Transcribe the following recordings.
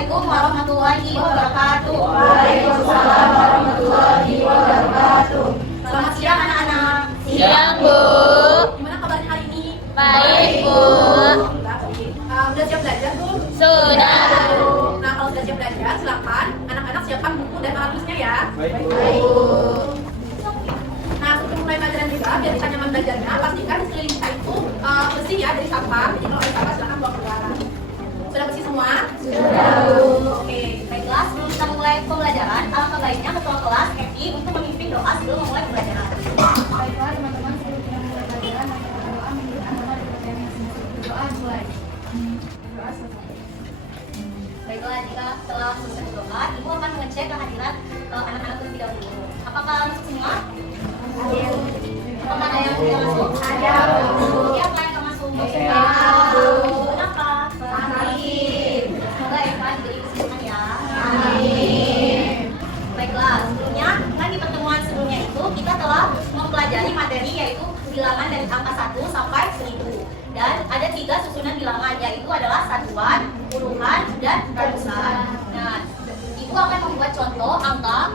Assalamualaikum warahmatullahi wabarakatuh. Waalaikumsalam warahmatullahi wabarakatuh. Selamat siang anak-anak. Siang, Bu. Gimana kabarnya hari ini? Baik, Bu. Udah siap belajar, Bu? Sudah. Nah, kalau sudah siap belajar, silakan anak-anak siapkan buku dan alat tulisnya ya. Baik. Nah, sebelum mulai pelajaran kita, biar kita nyaman belajarnya, pastikan di sekeliling kita itu bersih ya dari sampah. Jadi kalau ada sampah, silakan buang keluar. Sudah bersih semua? Sudah. Oke, baiklah. Sebelum kita mulai pembelajaran, alangkah baiknya ketua kelas Eki untuk memimpin doa sebelum memulai pembelajaran. Baiklah teman-teman, sebelum kita mulai pelajaran, mari kita berdoa menurut agama dan kepercayaan masing-masing. Berdoa mulai. Berdoa selesai. Baiklah, jika telah selesai berdoa, Ibu akan mengecek kehadiran anak-anak terlebih dahulu. Apakah masuk semua? Ada. Apakah ada yang tidak masuk? Ada. Siapa yang tidak masuk? Saya. Kenapa? Sakit. Semoga Eva diberi kesembuhan ya. Amin. Baiklah, sebelumnya kan di pertemuan sebelumnya itu kita telah mempelajari materi yaitu bilangan dari angka 1 sampai 1000. Dan ada 3 susunan bilangan yaitu adalah satuan, puluhan, dan ratusan. Nah, Ibu akan membuat contoh angka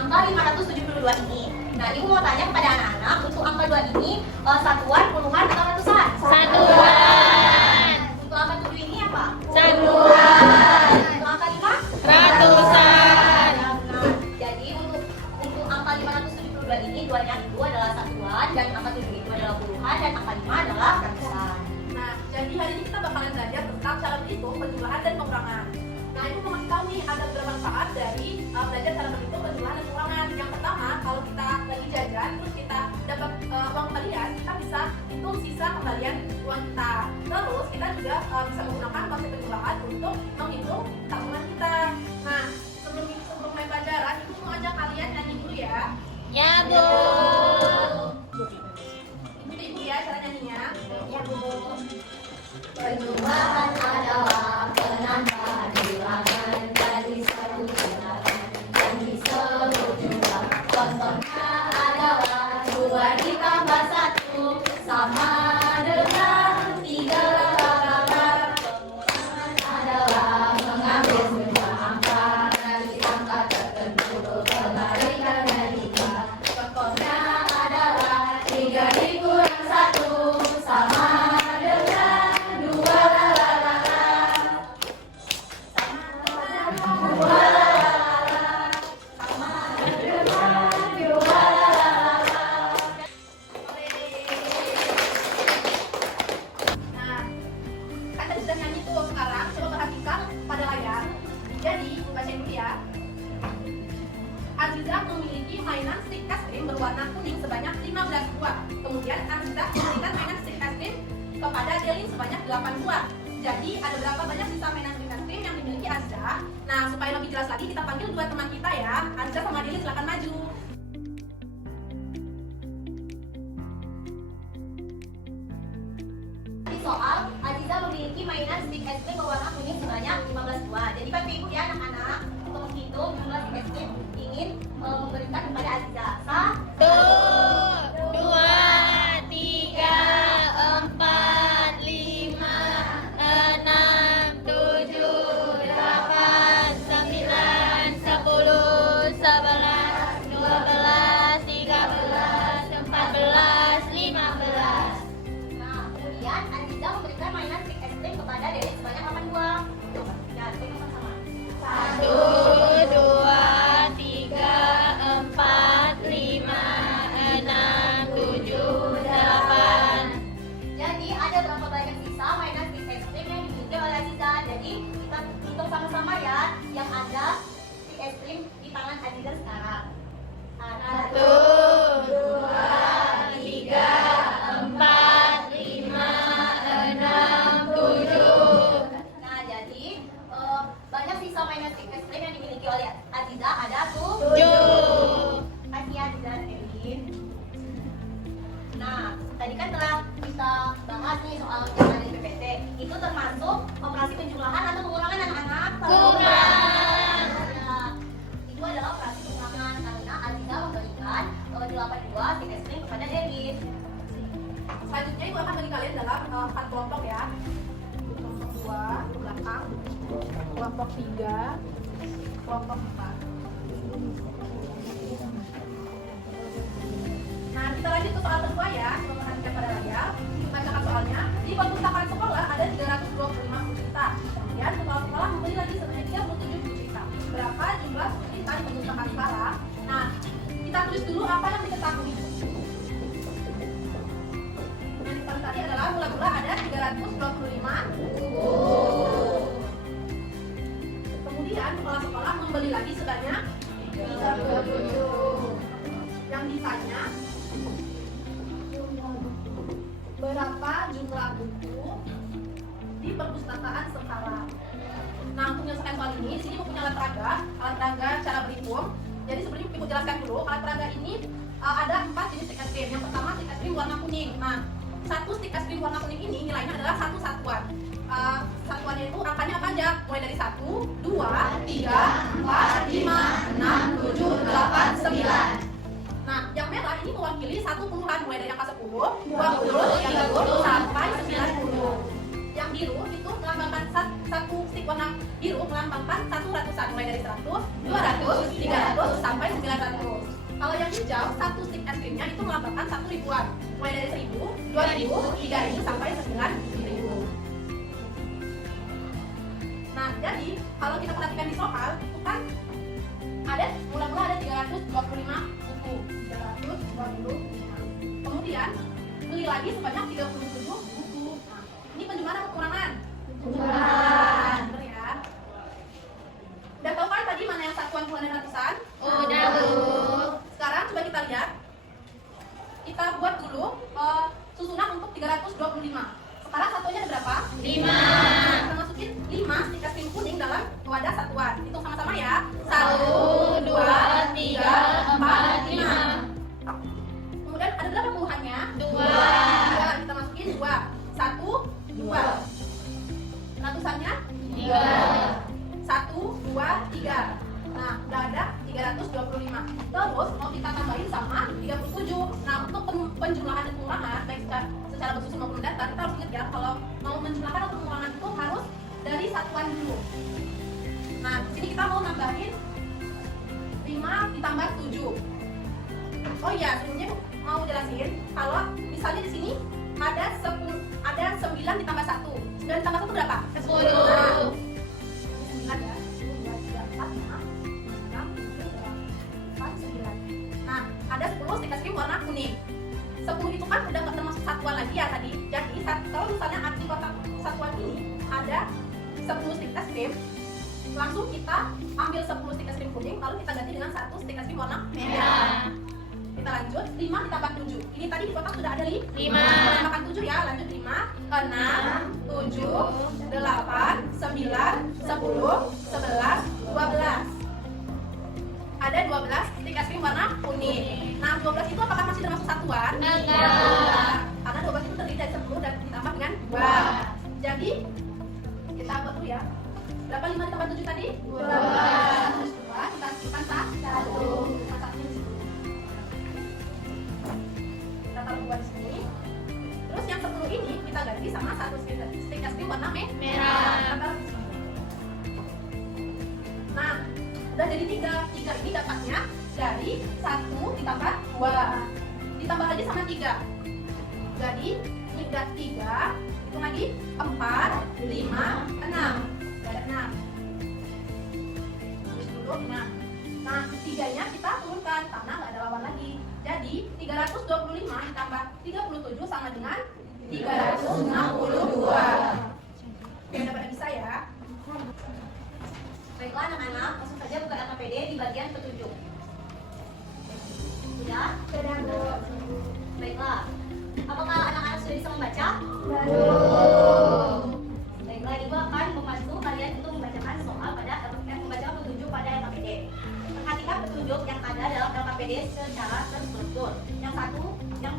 572 ini. Nah, Ibu mau tanya kepada anak-anak untuk angka 2 ini satuan, puluhan, atau ratusan? Satuan. Untuk angka 7 ini apa? Satuan. Untuk angka 5? Ratusan. Nah, jadi untuk angka 572 ini duanya itu adalah satuan dan angka 7 itu adalah puluhan dan angka 5 adalah ratusan. Nah, jadi hari ini kita bakalan belajar tentang cara berhitung penjumlahan dan pengurangan. Nah, Ibu mau kasih tahu nih ada beberapa manfaat dari belajar cara berhitung penjumlahan dan pengurangan. Yang pertama, kalau kita lagi jajan terus kita dapat uang kembalian, kita bisa hitung sisa kembalian uang kita. Terus kita juga bisa menggunakan konsep penjumlahan untuk menghitung tabungan kita. Nah, sebelum mulai pelajaran, Ibu mau ajak kalian nyanyi dulu ya. Ya, Bu. Ibu ya cara nyanyinya. Ya, Bu. Penjumlahan adalah penambah bilangan dari satu bilangan dan di seluruh jumlah. Contohnya adalah 2 ditambah 1 sama dengan 3. Pengurangan adalah mengambil sebuah angka dari angka tertentu kembalikan dari 2. Contohnya adalah 3 dikurang 1 sama Aziza memiliki mainan stick es krim berwarna kuning sebanyak 15 buah. Kemudian Aziza memberikan mainan stick es krim kepada Delin sebanyak 8 buah. Jadi ada berapa banyak sisa mainan stick es krim yang dimiliki Aziza? Nah, supaya lebih jelas lagi kita panggil 2 teman kita ya. Aziza sama Delin silakan maju. Di soal, Aziza memiliki mainan stick es krim berwarna kuning sebanyak 15 buah. Jadi Bapak Ibu ya anak-anak, untuk menghitung jumlah stick es krim ingin memberikan kepada Aziza. 1, 2, 3, 4, 5, 6, 7, 8, 9, 10, 11, 12, 13, 14, 15. Nah, kemudian Aziza memberikan mainan stick es krim kepada Dewi sebanyak 8 buah. Ya, kita sama-sama. 1, 2, 3, 4, 5, 6, 7, 8. Jadi ada berapa banyak sisa mainan stick es krim yang dimiliki oleh Aziza? Jadi kita hitung sama-sama ya yang ada stick es krim di tangan Aziza sekarang. 1, 2, 3, 4, 5, 6, 7. Nah, jadi banyak sisa mainan stick es krim yang dimiliki oleh Aziza ada 7. 7. Kasih ya Aziza dan Kevin. Nah, tadi kan telah kita bahas nih soal yang ada di PPT. Itu termasuk operasi penjumlahan atau pengurangan anak-anak? Pengurangan. Nah, itu adalah operasi pengurangan karena Aziza memberikan 8 buah stick es krim kepada David. Selanjutnya Ibu akan bagi kalian dalam 4 kelompok ya. 2 belakang, kelompok 3, kelompok 4. Nah, kita lanjut ke soal kedua ya, perhatikan pada layar. Bacakan soalnya. Di perpustakaan sekolah ada 325 cerita. Kemudian kepala sekolah membeli lagi sebanyak 37 cerita. Berapa jumlah cerita di perpustakaan sekarang? Nah, kita tulis dulu apa yang diketahui. Yang diketahui tadi adalah mula-mula ada 325 buku. Kemudian kepala sekolah membeli lagi sebanyak 37. Yang ditanya, berapa jumlah buku di perpustakaan sekarang? Nah, untuk menyelesaikan soal ini, di sini mempunyai alat peraga cara berhitung. Jadi sebelumnya Ibu jelaskan dulu, alat peraga ini ada 4 jenis stick es krim. Yang pertama stick es krim warna kuning. Nah, satu stick es krim warna kuning ini nilainya adalah satu satuan. Satuannya itu angkanya apa aja? Mulai dari 1, 2, 3, 4, 5, 6, 7, 8, 9. Nah, yang merah ini mewakili satu puluhan mulai dari angka 10, 20, 30, sampai 90. Yang biru itu melambangkan satu stick warna biru melambangkan satu ratusan mulai dari 100, 200, 300, sampai 900. Kalau yang hijau, satu stick es krimnya itu melambangkan 1 ribuan mulai dari 1000, 2000, 3000, sampai 9000. Nah, jadi kalau kita perhatikan di soal, itu kan ada mula-mula ada 325 buku. 325. Kemudian beli lagi sebanyak 37 buku. Nah, ini penjumlahan atau pengurangan? Penjumlahan. Benar ya? Udah tahu kan tadi mana yang satuan, puluhan, dan ratusan? Udah, Bu. Sekarang coba kita lihat. Kita buat dulu susunan untuk 325. Sekarang satuannya ada berapa? 5. Kita masukin 5 stick es krim kuning dalam wadah satuan. Hitung sama-sama ya. 1, 2, 3, 4, 5. Kemudian ada berapa puluhannya? 2. Kita masukin 2. 1, 2. Ratusannya? 3. 1, 2, 3. Nah, udah ada 325. Terus mau kita tambahin sama 37. Nah, untuk penjumlahan dan pengurangan baik secara bersusun maupun datar, kita harus ingat ya kalau mau menjumlahkan atau pengurangan itu harus dari satuan dulu. Nah, di sini kita mau nambahin 5 ditambah 7. Oh iya, sebelumnya mau jelasin kalau misalnya di sini ada 9 ditambah 1. 9 ditambah 1 berapa? 10. Nah, 9 ya. 1, 2, 3, 4, 5, 6, 7, 8, 9. Nah, ada 10 stick es krim warna kuning. 10 itu kan udah nggak termasuk satuan lagi ya tadi. Jadi kalau misalnya di kotak satuan ini ada 10 stick es krim, langsung kita ambil 10 stick es krim kuning, lalu kita ganti dengan 1 stick es krim warna merah. Kita lanjut, 5 ditambah 7. Ini tadi di kotak sudah ada 5. 5. Tambahkan 7 ya, lanjut 5, 6, 7, 8, 9, 10, 11, 12. Ada 12 stick es krim warna kuning. Nah, 12 itu apakah masih termasuk satuan? Enggak. Karena 12 itu terdiri dari 10 dan ditambah dengan 2. Jadi, kita buat dulu ya. Berapa 5 ditambah 7 tadi? 12. Terus 2, kita sisihkan 1. Kita satunya di sini. Kita taruh 2 di sini. Terus yang 10 ini kita ganti sama 1 stick es krim warna merah. Kita taruh di sini. Nah, udah jadi 3. 3 ini dapatnya dari 1 ditambah 2. Ditambah lagi sama 3. Jadi, ini udah 3. Hitung lagi 4, 5, 6. Udah ada 6. Tulis dulu 6. Nah, 3-nya kita turunkan karena nggak ada lawan lagi. Jadi, 325 ditambah 37 sama dengan 362. Oke, udah pada bisa ya? Baiklah anak-anak, langsung saja buka LKPD di bagian petunjuk. Sudah? Sudah, Bu. Baiklah. Apakah anak-anak sudah bisa membaca? Belum. Baiklah, Ibu akan membantu kalian untuk membacakan soal membaca petunjuk pada LKPD. Perhatikan petunjuk yang ada dalam LKPD secara terstruktur. Yang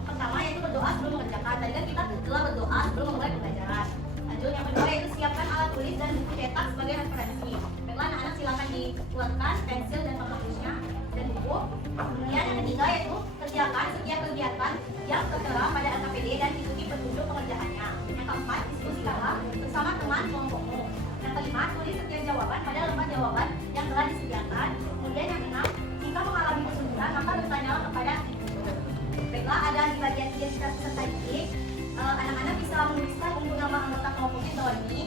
pertama yaitu berdoa sebelum mengerjakan. Tadi kan kita telah berdoa sebelum memulai pembelajaran. Lanjut, yang kedua yaitu siapkan alat tulis dan buku cetak sebagai referensi. Baiklah anak-anak silakan dikeluarkan pensil dan pulpen tulisnya dan buku. Kemudian yang ketiga yaitu kerjakan setiap kegiatan yang tertera pada LKPD dan ikuti petunjuk pengerjaannya. Yang keempat, diskusikanlah bersama teman kelompokmu kita peserta didik, anak-anak bisa menuliskan untuk nama anggota kelompoknya di bawah ini.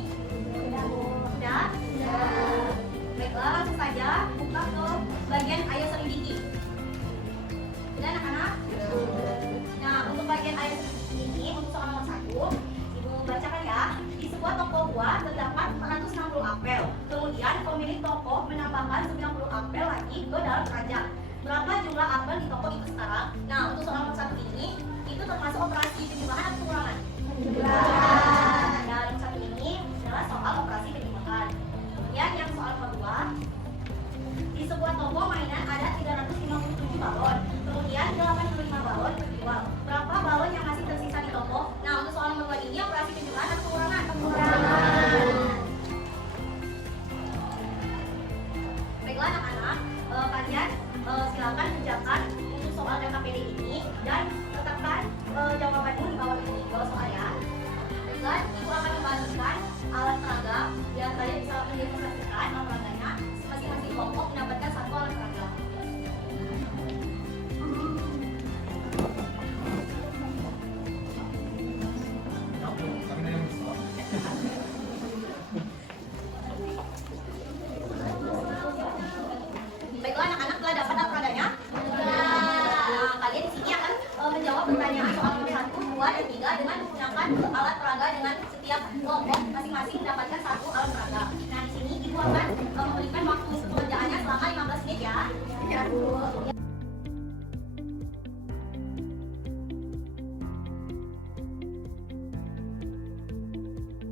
Sudah? Baiklah, langsung saja buka ke bagian ayo selidiki. Sudah anak-anak? Nah, untuk bagian ayo selidiki ini, untuk soal nomor 1, Ibu bacakan ya. Di sebuah toko buah terdapat 460 apel. Kemudian pemilik toko menambahkan 90 apel lagi ke dalam keranjang. Berapa jumlah apel di toko itu sekarang? Nah, untuk soal nomor 1 ini, itu termasuk operasi penjumlahan atau pengurangan? Penjumlahan. Nah, nomor 1 ini adalah soal operasi penjumlahan. Kemudian yang soal kedua, di sebuah toko mainan ada 357 balon. Kemudian 85 balon terjual. Berapa balon yang masih tersisa di toko? Nah, untuk soal nomor 2 ini operasi penjumlahan atau pengurangan? Pengurangan. Baiklah anak-anak, kalian silakan kerjakan untuk soal LKPD ini dan letakkan jawabanmu di bawah ini, bawah soal ya. Baiklah, Ibu akan membagikan alat peraga dan kalian bisa mendemonstrasikan alat peraganya. Masing-masing kelompok mendapatkan satu alat peraga. Baiklah anak-anak, telah dapat alat peraganya? Nah, kalian di sini akan menjawab pertanyaan soal nomor 1, 2, dan 3 dengan menggunakan alat peraga dengan setiap kelompok masing-masing mendapatkan satu alat peraga. Nah, di sini Ibu akan memberikan waktu pengerjaannya selama 15 menit ya. Ya, Bu.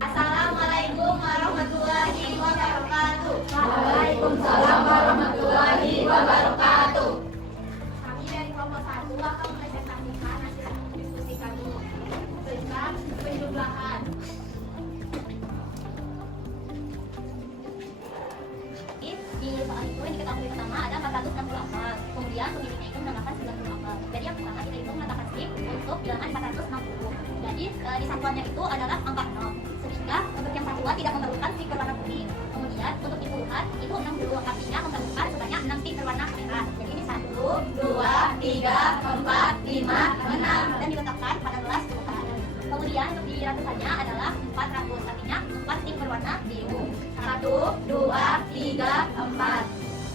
Assalamualaikum warahmatullahi wabarakatuh. Waalaikumsalam warahmatullahi wabarakatuh. Kami dari kelompok 1 akan mempresentasikan hasil diskusi kami tentang penjumlahan. Di soal itu yang diketahui pertama ada 460 apel. Kemudian pemiliknya itu menambahkan 90 apel. Jadi yang pertama kita hitung menambahkan strip untuk bilangan 460. Jadi di satuannya itu adalah angka 0. Sehingga untuk yang satuan tidak memerlukan strip berwarna putih. Kemudian untuk di puluhan itu 60, artinya memerlukan sebanyak 6 strip berwarna merah. Jadi ini 1, 2, 3, 4, 5, 6 dan diletakkan pada gelas puluhan. Kemudian untuk di ratusannya adalah 400, artinya 4 strip berwarna biru. 1, 2, 3, 4.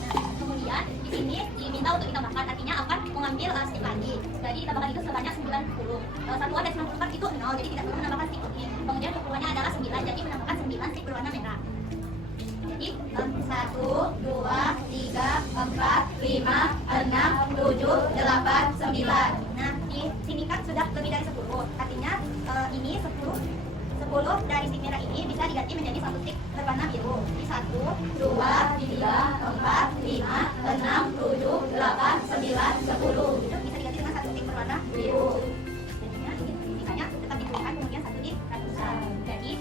Nah, kemudian di sini diminta untuk ditambahkan, artinya akan mengambil strip lagi. Jadi ditambahkan itu sebanyak 90. Satuan dari 94 itu 0, jadi tidak perlu menambahkan strip putih. Kemudian puluhannya adalah 9, jadi menambahkan 9 strip berwarna merah. Jadi 1, 2, 3, 4, 5, 6, 7, 8, 9. Nah, di sini kan sudah lebih dari 10. Artinya ini 10 dari strip merah ini bisa diganti menjadi satu strip berwarna biru. Di 1, 2, 3, 4, 5, 6, 7, 8, 9, 10. Itu bisa diganti dengan satu strip berwarna biru. Jadinya ini sisanya tetap dipuluhan, kemudian satu di ratusan. Jadi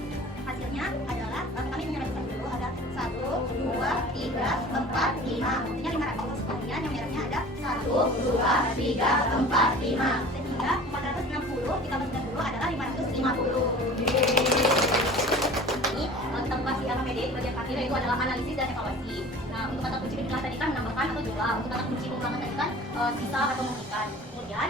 hasilnya adalah kami menyerahkan dulu ada 1, 2, 3, 4, 5. Artinya 500. Kemudian yang merahnya ada 1, 2, 3, 4, 5. Sehingga 460 ditambah 90 adalah 550. Ini kita membahas di LKPD bagian terakhir yaitu adalah analisis dan evaluasi. Nah, untuk kata kunci penjelasan tadi kan menambahkan atau jumlah. Untuk kata kunci pengulangan tadi kan sisa atau mengurangi. Kemudian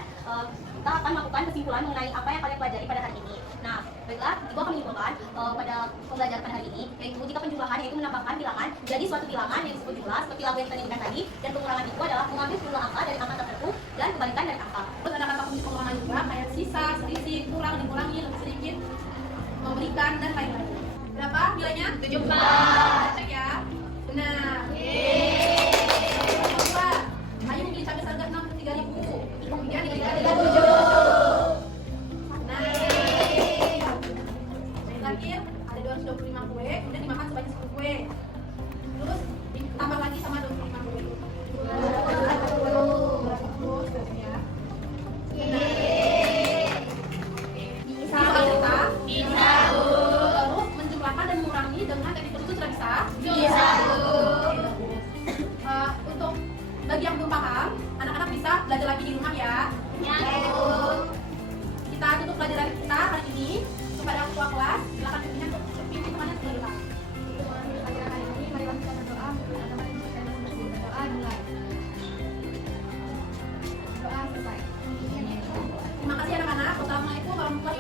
kita akan melakukan kesimpulan mengenai apa yang kalian pelajari pada hari ini. Nah, baiklah, Ibu akan menyimpulkan pada pembelajaran pada hari ini, yaitu jika penjumlahan yaitu menambahkan bilangan jadi suatu bilangan yang disebut jumlah seperti lagu yang kita nyanyikan tadi, dan pengurangan itu adalah mengambil jumlah angka dari angka tertentu dan kebalikan dari angka. Terus ada kata kunci pengurangan juga kayak sisa, selisih, kurang, dikurangi, lebih sedikit, memberikan dan lain-lain. Berapa nilainya? 17. Cek ya. Benar. Kedua, ayo beli cabai harga 63.000. Kemudian diberikan 37. Nah. Yang terakhir ada 225 kue, kemudian dimakan sebanyak 10 kue. Terus ditambah lagi sama 25 kue. Terus ya. Bisa kita? Bisa, Bu. Terus menjumlahkan dan mengurangi dengan teknik tertentu sudah bisa? Bisa, Bu. Untuk bagi yang belum paham, anak-anak bisa belajar lagi di rumah ya. Ya, Bu. Kita tutup pelajaran kita hari ini. Kepada ketua kelas, silakan pimpinnya untuk pimpin temannya sebelum kita. Pelajaran hari ini, mari kita berdoa menurut agama dan kita berdoa mulai. Doa selesai. Terima kasih anak-anak. warahmatullahi